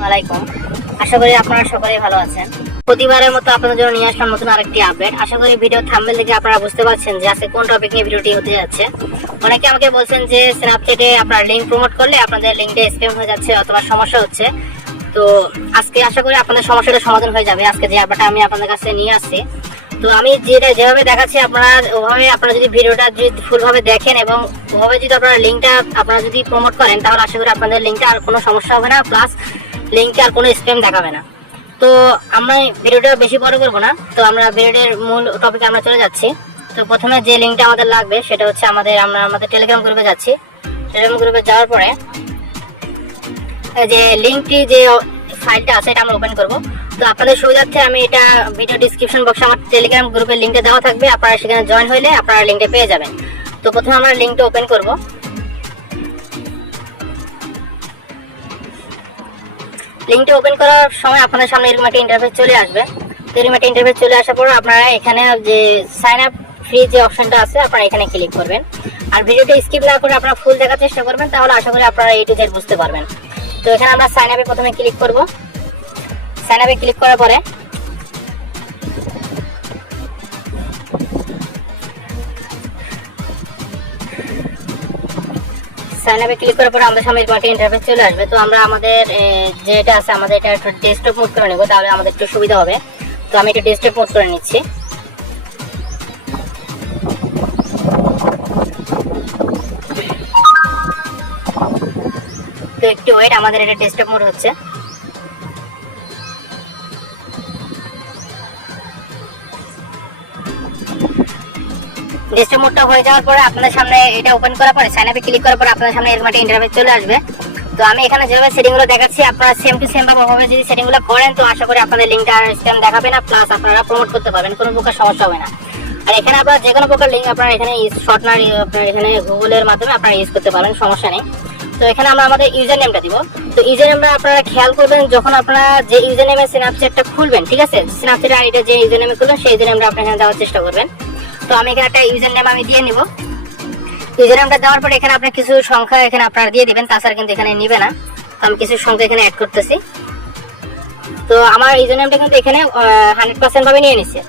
ওয়ালাইকুম। আশা করি আপনারা সকলেই ভালো আছেন। প্রতিবারের মতো আপনাদের জন্য নিয়ে আসলাম নতুন আরেকটি আপডেট। আশা করি ভিডিও থাম্বনেল থেকে আপনারা বুঝতে পারছেন যে আজকে কোন টপিক নিয়ে ভিডিওটি হতে যাচ্ছে। অনেকে আমাকে বলছেন যে স্ন্যাপচ্যাটে আপনার লিংক প্রমোট করলে আপনাদের লিংকটা স্প্যাম হয়ে যাচ্ছে অথবা সমস্যা হচ্ছে। তো আজকে আশা করি আপনাদের সমস্যাটা সমাধান হয়ে যাবে। আজকে যে আপডেটটা আমি আপনাদের কাছে নিয়ে আসছি, তো আমি যেভাবে দেখাচ্ছি আপনারা ওভাবে আপনারা যদি ভিডিওটা যদি ফুলভাবে দেখেন এবং ওভাবে যদি আপনারা লিঙ্কটা আপনারা যদি প্রমোট করেন, তাহলে আশা করি আপনাদের লিঙ্কটা আর কোনো সমস্যা হবে না, প্লাস লিঙ্কে আর কোনো স্প্যাম দেখাবে না। তো আমরা ভিডিওটা বেশি বড় করবো না, তো আমরা ভিডিওর মূল টপিকে আমরা চলে যাচ্ছি। তো প্রথমে যে লিঙ্কটা আমাদের লাগবে সেটা হচ্ছে আমরা আমাদের টেলিগ্রাম গ্রুপে যাচ্ছি। টেলিগ্রাম গ্রুপে যাওয়ার পরে যে লিঙ্কটি যে ফাইলটা আছে এটা আমরা ওপেন করব। তো আপনাদের সুবিধার্থে আমি এটা ভিডিও ডিসক্রিপশন বক্সে আমার টেলিগ্রাম গ্রুপের লিঙ্কটা দেওয়া থাকবে, আপনারা সেখানে জয়েন হলে আপনারা লিঙ্কটা পেয়ে যাবেন। তো প্রথমে আমরা লিঙ্কটা ওপেন করব। লিঙ্কটা ওপেন করার সময় আপনাদের সামনে এরকম একটা ইন্টারফেস চলে আসবে। তো এরকম একটা ইন্টারফেস চলে আসার পর আপনারা এখানে যে সাইন আপ ফ্রি যে অপশনটা আছে আপনারা এখানে ক্লিক করবেন। আর ভিডিওটা স্কিপ না করে আপনারা ফুল দেখার চেষ্টা করবেন, তাহলে আশা করি আপনারা A to Z বুঝতে পারবেন। তো এখানে আমরা সাইন আপে প্রথমে ক্লিক করব। সাইন আপে ক্লিক করার পরে সাইন আপে ক্লিক করার পরে আমাদের সামনে এরকম একটা ইন্টারফেস চলে আসবে। তো আমরা আমাদের যেটা আছে আমাদের এটা একটু ডেস্কটপ মোড করে নেব, তাহলে আমাদের একটু সুবিধা হবে। তো আমি এটা ডেস্কটপ মোড করে নিচ্ছি। তো একটু ওয়েট, আমাদের এটা ডেস্কটপ মোড হচ্ছে। ডেস্কটপ মোডটা হয়ে যাওয়ার পরে আপনাদের সামনে এটা ওপেন করার পরে সাইন আপে ক্লিক করার পরে আপনাদের সামনে এরকম একটা ইন্টারফেস চলে আসবে। তো আমি এখানে যেভাবে সেটিংগুলো দেখাচ্ছি আপনারা সেম টু সেম ভাবে যদি সেটিংগুলো করেন, তো আশা করি আপনাদের লিঙ্কটা আর স্প্যাম দেখাবে না, প্লাস আপনারা প্রমোট করতে পারবেন, কোনো প্রকার সমস্যা হবে না। আর এখানে আপনারা যে কোনো প্রকার লিঙ্ক আপনারা এখানে শর্টনার আপনারা এখানে গুগলের মাধ্যমে আপনারা ইউজ করতে পারবেন, সমস্যা নেই। তো এখানে আমরা আমাদের ইউজার নেমটা দিব। তো ইউজার নেমটা আপনারা খেয়াল করবেন, যখন আপনারা যে ইউজার নেমে স্ন্যাপচ্যাটটা খুলবেন, ঠিক আছে, স্ন্যাপচ্যাট আইডিটা যে ইউজার নেমে খুলবেন সেই ইউজার নেমটা আপনারা এখানে দেওয়ার চেষ্টা করবেন। তো আমি এখানে একটা ইউজার নেম আমি দিয়ে নিব। ইউজার নেমটা দেওয়ার পরে এখানে আপনার কিছু সংখ্যা এখানে আপনারা দিয়ে দিবেন, তাছাড়া কিন্তু এখানে নিবে না। তো আমি কিছু সংখ্যা এখানে অ্যাড করতেছি। তো আমার ইউজার নেমটা কিন্তু এখানে 100% ভাবে নিয়ে নিচ্ছে।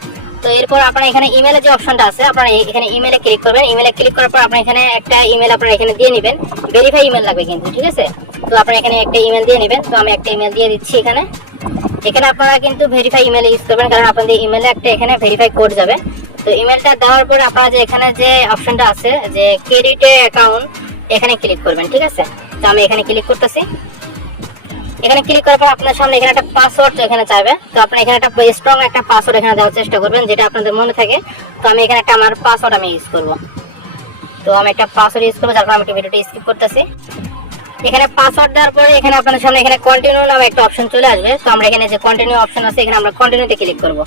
তো এরপর আপনারা এখানে ইমেলের যে অপশনটা আছে আপনারা এখানে ইমেলে ক্লিক করবেন। ইমেলে ক্লিক করার পর আপনারা এখানে একটা ইমেল আপনারা এখানে দিয়ে নেবেন, ভেরিফাই ইমেল লাগবে কিন্তু, ঠিক আছে। তো আপনারা এখানে একটা ইমেল দিয়ে নেবেন। তো আমি একটা ইমেল দিয়ে দিচ্ছি এখানে। এখানে আপনারা কিন্তু ভেরিফাই ইমেল ইউজ করবেন, কারণ আপনাদের ইমেলে একটা এখানে ভেরিফাই কোড যাবে। তো ইমেলটা দেওয়ার পর আপনারা যে এখানে যে অপশনটা আছে যে ক্রেডিট অ্যাকাউন্ট, এখানে ক্লিক করবেন, ঠিক আছে। তো আমি এখানে ক্লিক করতেছি। এখানে ক্লিক করার পর আপনার সামনে এখানে একটা পাসওয়ার্ড এখানে চাইবে। তো আপনি এখানে একটা স্ট্রং একটা পাসওয়ার্ড এখানে দেওয়ার চেষ্টা করবেন, যেটা আপনাদের মনে থাকে। তো আমি এখানে একটা আমার পাসওয়ার্ড আমি ইউজ করব। তো আমি একটা পাসওয়ার্ড ইউজ করবো, যার কারণে আমি ভিডিওটা স্কিপ করতেছি। এখানে পাসওয়ার্ড দেওয়ার পরে এখানে আপনাদের সামনে এখানে কন্টিনিউ নামে একটা অপশন চলে আসবে। তো আমরা এখানে যে কন্টিনিউ অপশন আছে এখানে আমরা কন্টিনিউতে ক্লিক করব।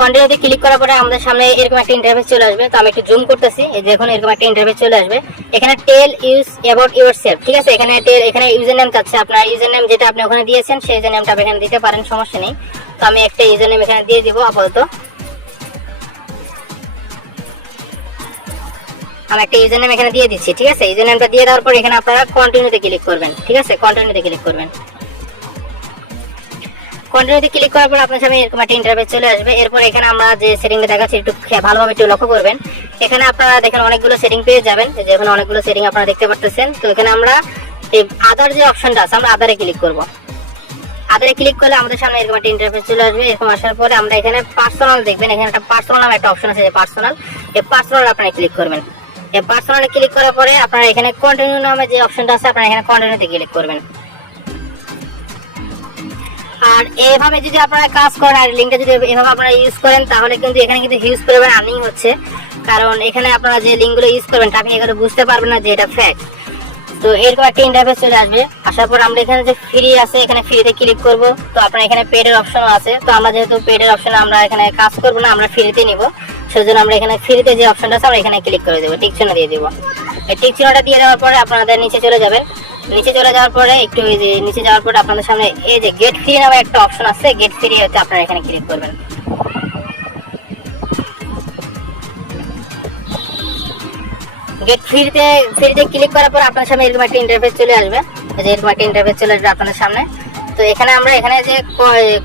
কন্টিনিউতে ক্লিক করার পরে আমাদের সামনে এরকম একটা ইন্টারফেস চলে আসবে। তো আমি একটু জুম করতেছি, এই দেখুন এরকম একটা ইন্টারফেস চলে আসবে। এখানে টেল ইউজ অ্যাবাউট ইউরসেলফ, ঠিক আছে। এখানে ইউজার নেম চাচ্ছে, আপনার ইউজার নেম যেটা আপনি ওখানে দিয়েছেন সেই ইউজার নেমটা এখানে দিতে পারেন, সমস্যা নেই। তো আমি একটা ইউজার নেম এখানে দিয়ে দিব আপাতত। আমি একটা ইউজার নেম এখানে দিয়ে দিচ্ছি, ঠিক আছে। ইউজার নেমটা দিয়ে দেওয়ার পর এখানে আপনারা কন্টিনিউতে ক্লিক করবেন, ঠিক আছে। কন্টিনিউতে ক্লিক করবেন। কন্টিনিউতে ক্লিক করার পর আপনার সামনে এরকম একটা ইন্টারফেস চলে আসবে। এরপর এখানে আমরা যে সেটিংটা দেখাচ্ছি একটু ভালোভাবে একটু লক্ষ্য করবেন। এখানে আপনারা দেখেন অনেকগুলো সেটিং পেয়ে যাবেন, যেখানে অনেকগুলো সেটিং আপনারা দেখতে পাচ্ছেন। তো এখানে আমরা এই আদার যে অপশনটা আছে আমরা আদারে ক্লিক করব। আদারে ক্লিক করলে আমাদের সামনে এরকম একটা ইন্টারফেস চলে আসবে। এরকম আসার পরে আমরা এখানে পার্সোনাল দেখবেন, এখানে একটা পার্সোনাল নামে একটা অপশন আছে, যে পার্সোনাল, এই পার্সোনাল আপনারা ক্লিক করবেন। এই পার্সোনালে ক্লিক করার পরে আপনারা এখানে কন্টিনিউ নামে যে অপশনটা আছে আপনারা এখানে কন্টিনিউতে ক্লিক করবেন। আর এইভাবে যদি আপনারা কাজ করেন আর লিঙ্কটা যদি এভাবে আপনারা ইউজ করেন, তাহলে কিন্তু এখানে কিন্তু হিউজ পরিমাণ আর্নিং হচ্ছে। কারণ এখানে আপনারা যে লিঙ্কগুলো ইউজ করবেন আপনি এখানে বুঝতে পারবেন না যে এটা ফ্যাক্ট। তো এরকম একটা ইন্টারফেস চলে আসবে। আসার পর আমরা এখানে যে ফ্রি আছে এখানে ফ্রিতে ক্লিক করব। তো আপনার এখানে পেডের অপশনও আছে। তো আমরা যেহেতু পেডের অপশনে আমরা এখানে কাজ করব না, আমরা ফ্রিতে নিব, সেজন্য আমরা এখানে ফ্রিতে যে অপশনটা আছে আমরা এখানে ক্লিক করে দেবো, টিক চিহ্ন দিয়ে দেবো। এই টিক চিহ্নটা দিয়ে দেওয়ার পরে আপনাদের নিচে চলে যাবেন। নিচে চলে যাওয়ার পরে একটু এই যে নিচে যাওয়ার পরে আপনাদের সামনে এই যে গেট ফ্রি নামে একটা অপশন আছে, গেট ফ্রি হচ্ছে আপনারা এখানে ক্লিক করবেন। গেট ফ্রিতে ক্লিক করার পর আপনার সামনে এরকম একটা ইন্টারফেস চলে আসবে। এই যে এরকম একটা ইন্টারফেস চলে আসবে আপনাদের সামনে। তো এখানে আমরা এখানে যে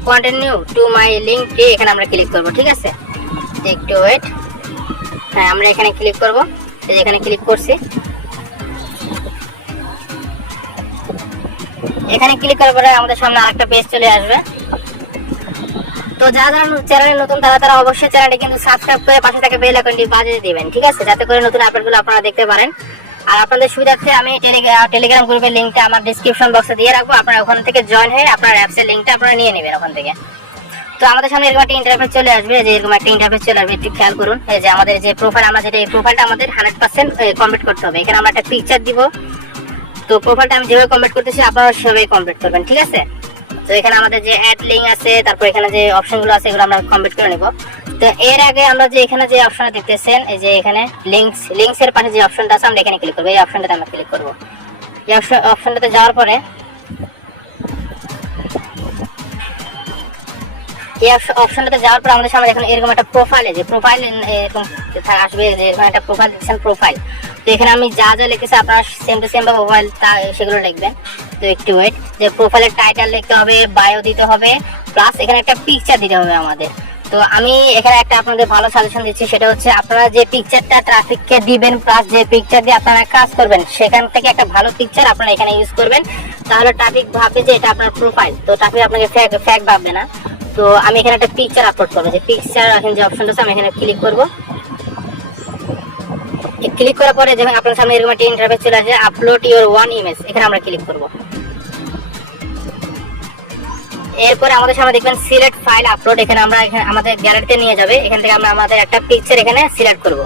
কন্টিনিউ টু মাই লিংক এখানে আমরা ক্লিক করব, ঠিক আছে। একটু ওয়েট, হ্যাঁ আমরা এখানে ক্লিক করব। এই যে এখানে ক্লিক করছি। এখানে ক্লিক করার পরে আমাদের সামনে আরেকটা পেজ চলে আসবে। তো যারা চ্যানেলে নতুন তারা অবশ্যই চ্যানেলটি কিন্তু সাবস্ক্রাইব করে পাশে থাকা বেল আইকনটি বাজিয়ে দিবেন, ঠিক আছে, যাতে করে নতুন আপডেটগুলো আপনারা দেখতে পারেন। আর আপনাদের সুবিধার্থে আমি টেলিগ্রাম গ্রুপের লিংকটা আমার ডেসক্রিপশন বক্সে দিয়ে রাখবো। আপনারা ওখান থেকে জয়েন হয়ে আপনার অ্যাপসের লিংকটা আপনারা নিয়ে নেবেন ওখান থেকে। তো আমাদের সামনে এরকম একটা ইন্টারফেস চলে আসবে। যে এরকম একটা ইন্টারফেস চলে আসবে, একটু খেয়াল করুন। এই যে আমাদের যে প্রোফাইল, আমরা যেটা এই প্রোফাইলটা আমাদের 100% কমপ্লিট করতে হবে। এখানে আমরা একটা পিকচার দিব। তো প্রোফাইলটা আমি যেভাবে কমপ্লিট করতেছি আপনারা সেভাবে কমপ্লিট করবেন, ঠিক আছে। তো এখানে আমাদের যে অ্যাড লিংক আছে, তারপর এখানে যে অপশনগুলো আছে এগুলো আমরা কমপ্লিট করে নেব। তো এর আগে আমরা যে এখানে যে অপশনটা দেখতেছেন, এই যে এখানে লিংকস এর পাশে যে অপশনটা আছে আমরা এখানে ক্লিক করব। এই অপশনটাতে আমরা ক্লিক করব। এই অপশনটাতে যাওয়ার পরে আমাদের সামনে এখন এরকম একটা প্রোফাইল, যে প্রোফাইল এরকম আসবে, যে এরকম একটা প্রোফাইল দেখছেন, প্রোফাইল। তো এখানে আমি যা লিখেছি আপনারা সেম টু সেম বা প্রোফাইল সেগুলো লিখবেন। তো একটু ওয়েট, যে প্রোফাইলের টাইটেল লিখতে হবে, বায়ো দিতে হবে, প্লাস এখানে একটা পিকচার দিতে হবে আমাদের। তো আমি এখানে একটা আপনাদের ভালো সাজেশন দিচ্ছি, সেটা হচ্ছে আপনারা যে পিকচারটা ট্রাফিককে দিবেন প্লাস যে পিকচার দিয়ে আপনারা কাজ করবেন সেখান থেকে একটা ভালো পিকচার আপনারা এখানে ইউজ করবেন। তাহলে ট্রাফিক ভাববে যে এটা আপনার প্রোফাইল, তো ট্রাফিক আপনাকে ফ্যাক ভাববে না। তো আমি এখানে একটা পিকচার আপলোড করবো। যে পিকচার এখন যে অপশনটা আছে আমি এখানে ক্লিক করবো। ক্লিক করার পরে যখন আপনার সামনে এরকম একটা ইন্টারফেস চলে আসে, আপলোড ইওর ওয়ান ইমেজ, এখানে আমরা ক্লিক করব। এরপরে আমাদের সামনে দেখবেন সিলেক্ট ফাইল আপলোড, এখানে আমরা আমাদের গ্যালারিতে নিয়ে যাবে। এখান থেকে আমরা আমাদের একটা পিকচার এখানে সিলেক্ট করব।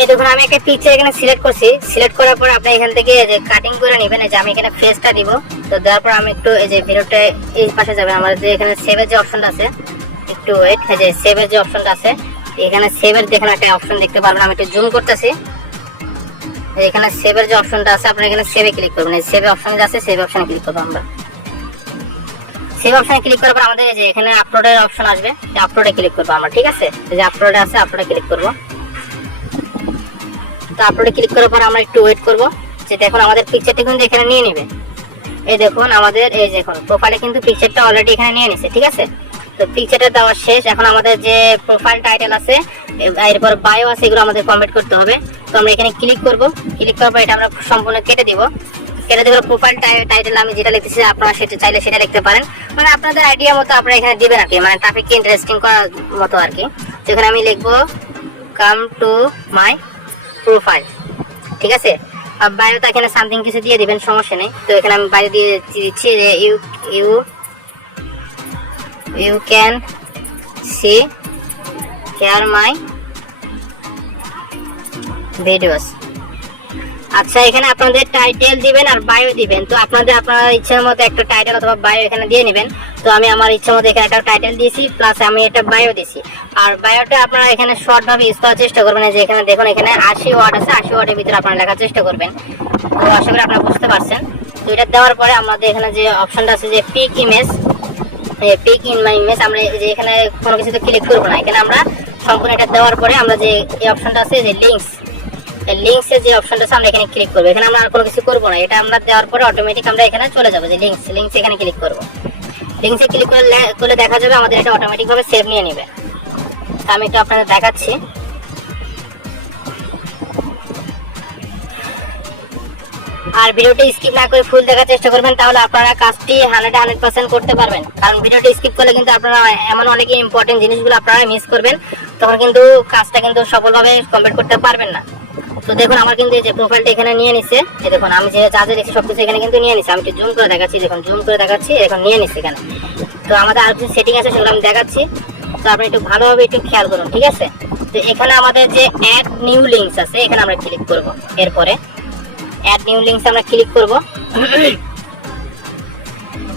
এই দেখুন আমি একটা পিকচার এখানে সিলেক্ট করছি। সিলেক্ট করার পর আপনি এখান থেকে যে কাটিং করে নেবেন। এই যে আমি এখানে ফেসটা দিব। তো দেওয়ার পর আমি একটু এই যে ভিডিওটা এই পাশে যাবে, আমাদের যে এখানে সেভের যে অপশনটা আছে, একটু ওয়েট, এই যে সেভের যে অপশনটা আছে এখানে সেভের দেখেন একটা অপশন দেখতে পারবেন। আমি একটু জুম করতেছি। এখানে সেভের যে অপশনটা আছে আপনারা এখানে সেভে ক্লিক করবেন। এই সেভ অপশন যে আছে সেভ অপশনে ক্লিক করব। আমরা সেভ অপশনে ক্লিক করার পর আমাদের এই যে এখানে আপলোডের অপশন আসবে, এই আপলোডে ক্লিক করব আমরা, ঠিক আছে। এই যে আপলোডে আছে, আপলোডে ক্লিক করব। তো আপলোডে ক্লিক করার পর আমরা একটু ওয়েট করব। যে দেখুন আমাদের পিকচারটা কিন্তু এখানে নিয়ে নেবে। এই দেখুন আমাদের এই যে এখন প্রোফাইলে কিন্তু পিকচারটা অলরেডি এখানে নিয়ে নিছে, ঠিক আছে। তো পিকচারটা দেওয়া শেষ। এখন আমাদের যে প্রোফাইল টাইটেল আছে, এরপর বায়ো আছে, এগুলো আমাদের কমপ্লিট করতে হবে। তো আমরা এখানে ক্লিক করব। ক্লিক করার পর এটা আমরা সম্পূর্ণ কেটে দিব। কেটে দেওয়ার প্রোফাইল টাইটেল আমি যেটা লিখতেছি আপনারা সেটা চাইলে সেটা লিখতে পারেন, মানে আপনাদের আইডিয়া মতো আপনারা এখানে দিবেন আর কি, মানে ট্রাফিককে ইন্টারেস্টিং করার মতো আর কি। তো এখানে আমি লিখবো কাম টু মাই প্রোফাইল, ঠিক আছে। আর বায়োটা এখানে সামথিং কিছু দিয়ে দিবেন, সমস্যা নেই। তো এখানে আমি বায়ো দিয়ে দিচ্ছি যে you can see here my videos। আচ্ছা এখানে আপনাদের টাইটেল দিবেন আর বায়ো দিবেন। তো আপনার ইচ্ছার মতো একটা টাইটেল অথবা বায়ো এখানে দিয়ে নেবেন। তো আমি আমার ইচ্ছা মতো এখানে একটা টাইটেল দিয়েছি, প্লাস আমি একটা বায়ো দিয়েছি। আর বায়োটা আপনারা এখানে শর্ট ভাবে ইউজ করার চেষ্টা করবেন। যে এখানে দেখুন এখানে 80 ওয়ার্ড আছে, 80 ওয়ার্ডের ভিতরে আপনারা লেখার চেষ্টা করবেন। তো আশা করি আপনারা বুঝতে পারছেন। তো এটা দেওয়ার পরে আমাদের এখানে যে অপশনটা আছে যে pick image, pick in my image, আমরা যে এখানে কোনো কিছুতে ক্লিক করবো না। এখানে আমরা সম্পূর্ণ এটা দেওয়ার পরে আমরা যে এই অপশনটা আছে যে লিংকস এর যে অপশনটা আছে আমরা এখানে ক্লিক করবো। এখানে আমরা আর কোনো কিছু করবো না। এটা আমরা দেওয়ার পরে অটোমেটিক আমরা এখানে চলে যাবো যে লিংকস এখানে ক্লিক করবো। লিংকসে ক্লিক করলে দেখা যাবে আমাদের এটা অটোমেটিক ভাবে সেভ নিয়ে নেবে। আমি একটু আপনাদের দেখাচ্ছি। আর ভিডিওটি স্কিপ না করে ফুল দেখার চেষ্টা করবেন, তাহলে আপনারা কাজটি 100% করতে পারবেন। কারণ ভিডিওটি স্কিপ করলে কিন্তু আপনারা এমন অনেক ইম্পর্টেন্ট জিনিসগুলো আপনারা মিস করবেন, তখন কিন্তু কাজটা কিন্তু সফলভাবে কমপ্লিট করতে পারবেন না। তো দেখুন আমার কিন্তু এই যে প্রোফাইলটা এখানে নিয়ে নিছে। এই দেখুন আমি যে যা লিখছি সবকিছু এখানে কিন্তু নিয়ে নিছে। আমি একটু জুম করে দেখাচ্ছি, দেখুন জুম করে দেখাচ্ছি, এখন নিয়ে নিচ্ছে এখানে। তো আমাদের আর কিছু সেটিং আছে সেগুলো আমি দেখাচ্ছি। তো আপনি একটু ভালোভাবে একটু খেয়াল করুন, ঠিক আছে। তো এখানে আমাদের যে অ্যাড নিউ লিংকস আছে এখানে আমরা ক্লিক করব। এরপরে অ্যাড নিউ লিংকস আমরা ক্লিক করব।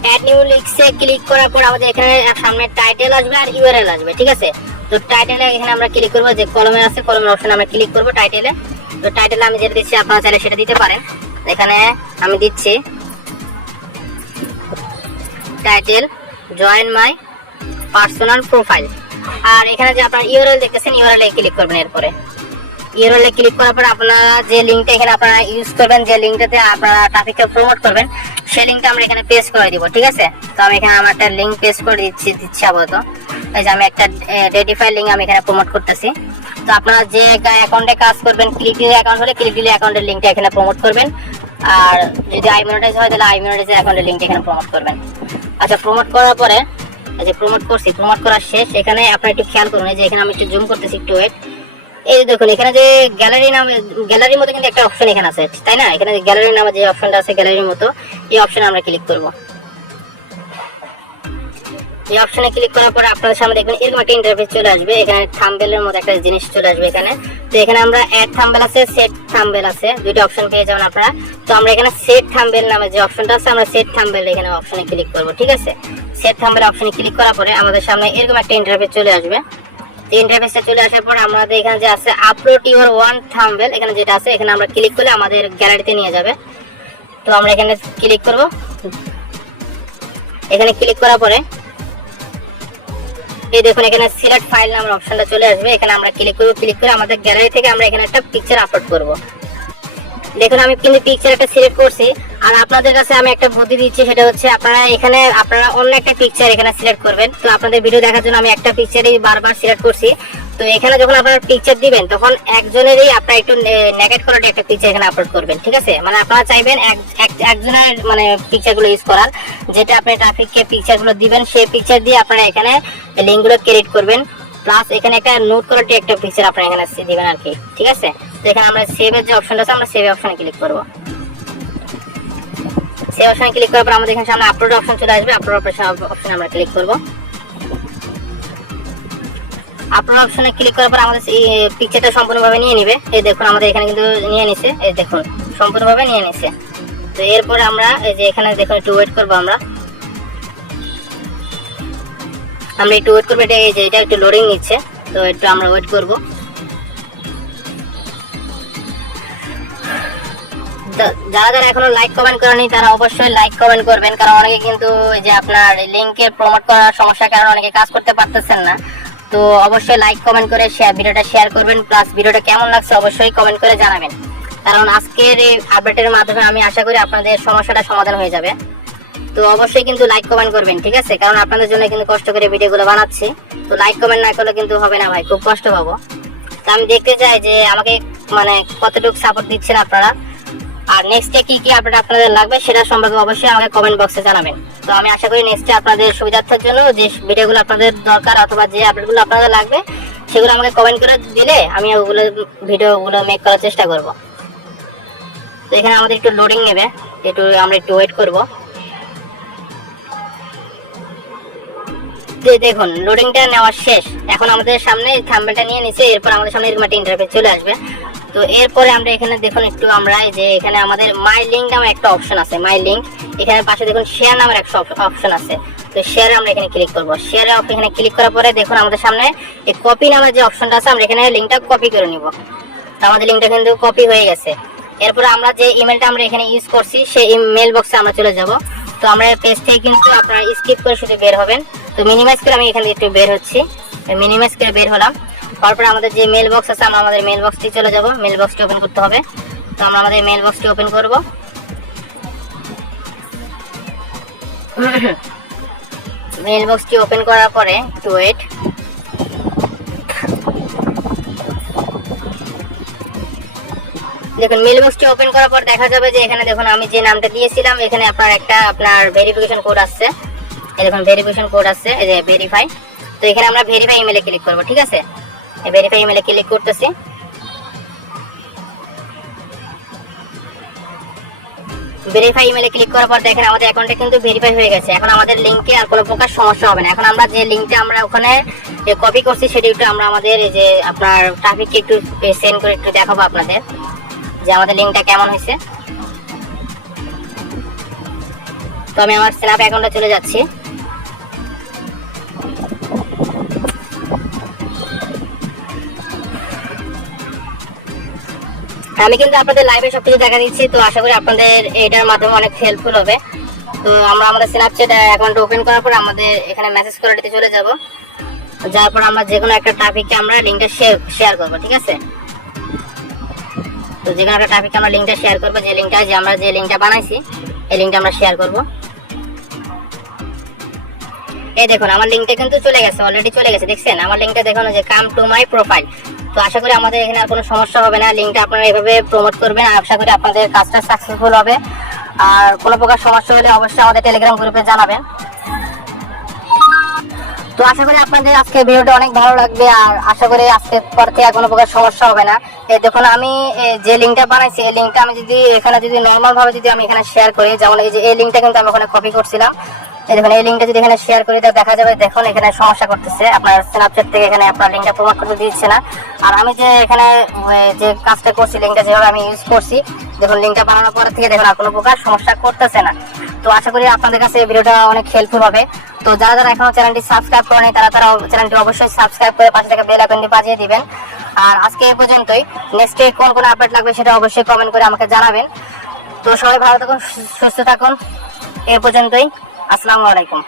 অ্যাড নিউ লিংকসে ক্লিক করার পর আমাদের এখানে সামনে টাইটেল আসবে আর ইউআরএল আসবে, ঠিক আছে। তো টাইটেলে এখানে আমরা ক্লিক করব, যে কলমে আছে কলমের অপশনে আমরা ক্লিক করব টাইটেলে। তো টাইটেলে আমি যেটা দিচ্ছি আপনারা চাইলে সেটা দিতে পারেন। এখানে আমি দিচ্ছি title join my personal profile. আর এখানে যে আপনার ইউআরএল দেখতেছেন ইউআরএল এ ক্লিক করবেন। এরপরে ইউরলে ক্লিক করার পর আপনারা যে লিঙ্কটা এখানে আপনারা ইউজ করবেন, যে লিঙ্কটাতে আপনারা ট্রাফিককে প্রমোট করবেন, সেই লিঙ্কটা আমরা এখানে পেস্ট করে দিব। ঠিক আছে, তো আমি এখানে আমার একটা লিঙ্ক পেস্ট করে দিচ্ছি আপাতত। এই যে আমি একটা ডেডিফাই লিঙ্ক আমি এখানে প্রমোট করতেছি। তো আপনারা যে অ্যাকাউন্টে কাজ করবেন, ক্লিকডিলি অ্যাকাউন্ট হলে ক্লিকডিলি অ্যাকাউন্টের লিঙ্কটা এখানে প্রমোট করবেন, আর যদি আইমনিটাইজ হয় তাহলে আইমনিটাইজের অ্যাকাউন্টের লিঙ্কটা এখানে প্রমোট করবেন। আচ্ছা, প্রমোট করার পরে এই যে প্রমোট করছি, প্রমোট করা শেষ। এখানে আপনারা একটু খেয়াল করুন, এই যে এখানে আমি একটু জুম করতেছি, একটু ওয়েট। এই যে দেখুন এখানে যে গ্যালারি নামে, গ্যালারির মতো কিন্তু একটা অপশন এখানে আছে, তাই না? এখানে গ্যালারির নামে যে অপশনটা আছে গ্যালারির মতো, এই অপশনে আমরা ক্লিক করব। এই অপশনে ক্লিক করার পরে আপনাদের সামনে দেখবেন এরকম একটা ইন্টারফেস চলে আসবে। এখানে থাম্বনেলের মতো একটা জিনিস চলে আসবে এখানে। তো এখানে আমরা অ্যাড থাম্বনেল আছে, সেট থাম্বনেল আছে, দুইটা অপশন পেয়ে যাবেন আপনারা। তো আমরা এখানে সেট থাম্বনেল নামে যে অপশনটা আছে, আমরা সেট থাম্বনেল এখানে অপশনে ক্লিক করব। ঠিক আছে, সেট থাম্বনেল অপশনে ক্লিক করার পরে আমাদের সামনে এরকম একটা ইন্টারফেস চলে আসবে। ইন্টারফেসটা চলে আসার পর আমাদের এখানে যে আছে আপলোড ইউর ওয়ান থাম্বনেল, এখানে যেটা আছে এখানে আমরা ক্লিক করলে আমাদের গ্যালারিতে নিয়ে যাবে। তো আমরা এখানে ক্লিক করব। এখানে ক্লিক করার পরে এই দেখুন এখানে সিলেক্ট ফাইল নামের অপশনটা চলে আসবে। এখানে আমরা ক্লিক করব। ক্লিক করে আমাদের গ্যালারি থেকে আমরা এখানে একটা পিকচার আপলোড করব। দেখুন আমি কিন্তু পিকচার একটা সিলেক্ট করছি, আর আপনাদের কাছে আমি একটা বুদ্ধি দিচ্ছি, সেটা হচ্ছে আপনারা অন্য একটা পিকচার এখানে সিলেক্ট করবেন। তো আপনাদের ভিডিও দেখার জন্য আমি একটা পিকচারই বারবার সিলেক্ট করছি। তো এখানে যখন আপনারা পিকচার দিবেন তখন একজনেরই আপনারা একটু নেগেট কোয়ালিটি একটা পিকচার এখানে আপলোড করবেন। ঠিক আছে, মানে আপনারা চাইবেন একজনের মানে পিকচারগুলো ইউজ করার, যেটা আপনি ট্রাফিককে পিকচারগুলো দিবেন সেই পিকচার দিয়ে আপনারা এখানে লিঙ্কগুলো ক্রিয়েট করবেন, প্লাস এখানে একটা নোট কোয়ালিটি একটা পিকচার আপনারা এখানে দিবেন আর কি। ঠিক আছে, তো এখানে আমরা সেভের যে অপশনটা আছে আমরা সেভ অপশনে ক্লিক করব। সেভ অপশনে ক্লিক করার পর আমাদের এখানে সামনে আপলোড অপশন চলে আসবে। আপলোড অপশনে আমরা ক্লিক করব। আপলোড অপশনে ক্লিক করার পর আমাদের এই পিকচারটা সম্পূর্ণভাবে নিয়ে নেবে। এই দেখুন আমাদের এখানে কিন্তু নিয়ে নিছে, এই দেখুন সম্পূর্ণভাবে নিয়ে নিছে। তো এরপর আমরা এই যে এখানে দেখুন একটু ওয়েট করব। আমরা একটু ওয়েট করবো, এটা একটু লোডিং নিচ্ছে, তো একটু আমরা ওয়েট করব। যারা যারা এখনো লাইক কমেন্ট করেনি তারা অবশ্যই লাইক কমেন্ট করবেন, কারণ অনেকে কিন্তু যে আপনার লিংকে প্রমোট করার সমস্যার কারণে অনেকে কাজ করতে পারতেছেন না। তো অবশ্যই লাইক কমেন্ট করে ভিডিওটা শেয়ার করবেন, প্লাস ভিডিওটা কেমন লাগছে অবশ্যই কমেন্ট করে জানাবেন, কারণ আজকের এই আপডেটের মাধ্যমে আমি আশা করি আপনাদের সমস্যাটা সমাধান হয়ে যাবে। তো অবশ্যই কিন্তু লাইক কমেন্ট করবেন, ঠিক আছে, কারণ আপনাদের জন্য কিন্তু কষ্ট করে ভিডিওগুলো বানাচ্ছি। তো লাইক কমেন্ট না করলে কিন্তু হবে না ভাই, খুব কষ্ট পাবো। তো আমি দেখতে চাই যে আমাকে মানে কতটুকু সাপোর্ট দিচ্ছেন আপনারা, আর নেক্সটে কি কি আপডেট আপনাদের লাগবে সেটা সম্পর্কে অবশ্যই আমাকে কমেন্ট বক্সে জানাবেন। তো আমি আশা করি নেক্সটে আপনাদের সুবিধার্থের জন্য যে ভিডিওগুলো আপনাদের দরকার অথবা যে আপডেটগুলো আপনাদের লাগবে সেগুলো আমাকে কমেন্ট করে দিলে আমি ওগুলো ভিডিওগুলো মেক করার চেষ্টা করব। তো এখানে আমাদের একটু লোডিং নেবে, আমরা একটু ওয়েট করব। দেখুন লোডিংটা নেওয়া শেষ। এখন আমাদের সামনে থাম্বনেলটা নিয়ে নিচ্ছে, এরপর আমাদের সামনে এরকম একটা ইন্টারফেস চলে আসবে। তো এরপরে আমরা এখানে দেখুন একটু আমরা যে এখানে আমাদের মাই লিঙ্ক নামে একটা অপশন আছে, মাই লিঙ্ক, এখানে পাশে দেখুন শেয়ার নামের একটা অপশন আছে। তো শেয়ারে আমরা এখানে ক্লিক করব। শেয়ারে এখানে ক্লিক করার পরে দেখুন আমাদের সামনে এই কপি নামের যে অপশনটা আছে, আমরা এখানে লিঙ্কটা কপি করে নিব। তো আমাদের লিঙ্কটা কিন্তু কপি হয়ে গেছে। এরপর আমরা যে ইমেলটা আমরা এখানে ইউজ করছি সেই মেল বক্সে আমরা চলে যাব। তো আমরা পেজ থেকে কিন্তু আপনারা স্কিপ করে শুধু বের হবেন। তো মিনিমাইজ করে আমি এখানে একটু বের হচ্ছি, মিনিমাইজ করে বের হলাম। তারপরে আমাদের যে মেল বক্স আছে আমরা আমাদের মেল বক্সটি চলে যাব, মেল বক্সটি ওপেন করতে হবে। তো আমরা আমাদের মেল বক্সটি ওপেন করব। মেল বক্সটি ওপেন করার পরে একটু ওয়েট। দেখুন মেল বক্সটি ওপেন করার পর দেখা যাবে যে এখানে দেখুন আমি যে নামটা দিয়েছিলাম এখানে আপনার ভেরিফিকেশন কোড আসছে। এই দেখুন ভেরিফিকেশন কোড আসছে, এই যে ভেরিফাই। তো এখানে আমরা ভেরিফাই ইমেলে ক্লিক করব, ঠিক আছে, এই ভেরিফাই ইমেলে ক্লিক করতেছি। ভেরিফাই ইমেলে ক্লিক করার পর দেখেন আমাদের অ্যাকাউন্টে কিন্তু ভেরিফাই হয়ে গেছে। এখন আমাদের লিংকে আর কোনো প্রকার সমস্যা হবে না। এখন আমরা যে লিংকটা আমরা ওখানে কপি করছি সেটা একটু আমরা আমাদের যে আপনার ট্রাফিককে একটু সেন্ড করে একটু দেখাবো আপনাদের যে আমাদের লিংকটা কেমন হয়েছে। তো আমি আমার স্ন্যাপ অ্যাকাউন্টে চলে যাচ্ছি। আমি কিন্তু আপনাদের লাইভে সবকিছু দেখা দিচ্ছি, তো আশা করি আপনাদের এটার মাধ্যমে অনেক হেল্পফুল হবে। তো আমরা আমাদের স্ন্যাপচ্যাট অ্যাকাউন্ট ওপেন করার পর আমাদের এখানে মেসেজ কোয়ালিটিতে চলে যাব। যার পর আমরা যে কোনো একটা ট্রাফিককে আমরা লিংকটা শেয়ার করব, ঠিক আছে। তো যে কোনো একটা টপিকে আমরা লিঙ্কটা শেয়ার করবো, আমরা যে লিঙ্কটা বানাইছি এই লিঙ্কটা আমরা শেয়ার করবো। এই দেখুন আমার লিঙ্কটা কিন্তু চলে গেছে, অলরেডি চলে গেছে, দেখছেন আমার লিঙ্কটা দেখুন যে কাম টু মাই প্রোফাইল। তো আশা করি আমাদের এখানে আর কোনো সমস্যা হবে না, লিঙ্কটা আপনারা এভাবে প্রমোট করবেন, আশা করি আপনাদের কাজটা সাকসেসফুল হবে। আর কোনো প্রকার সমস্যা হলে অবশ্যই আমাদের টেলিগ্রাম গ্রুপে জানাবেন। তো আশা করি আপনাদের আজকে ভিডিওটা অনেক ভালো লাগবে, আর আশা করি আজকে পর থেকে কোনো প্রকার সমস্যা হবে না। এই দেখুন আমি যে লিঙ্কটা বানাইছি এই লিঙ্কটা আমি যদি এখানে যদি নর্মাল ভাবে যদি আমি এখানে শেয়ার করি, যেমন এই যে এই লিঙ্কটা কিন্তু আমি ওখানে কপি করছিলাম, এই দেখুন এই লিঙ্কটা যদি এখানে শেয়ার করি তা দেখা যাবে দেখুন এখানে সমস্যা করতেছে, আপনার স্ন্যাপচ্যাট থেকে এখানে আপনার লিঙ্কটা প্রমোট করতে দিচ্ছে না। আর আমি যে এখানে যে কাজটা করছি, লিঙ্কটা যেভাবে আমি ইউজ করছি, দেখুন লিঙ্কটা বানানোর পর থেকে দেখুন আর কোনো প্রকার সমস্যা করতেছে না। তো আশা করি আপনাদের কাছে এই ভিডিওটা অনেক হেল্পফুল হবে। তো যারা যারা এখনো চ্যানেলটি সাবস্ক্রাইব করেনি তারা চ্যানেলটি অবশ্যই সাবস্ক্রাইব করে পাশে থেকে বেল আইকনটি বাজিয়ে দিবেন। আর আজকে এই পর্যন্তই, নেক্সটে কোন কোন আপডেট লাগবে সেটা অবশ্যই কমেন্ট করে আমাকে জানাবেন। তো সবাই ভালো থাকুন, সুস্থ থাকুন, এই পর্যন্তই, আসসালামু আলাইকুম।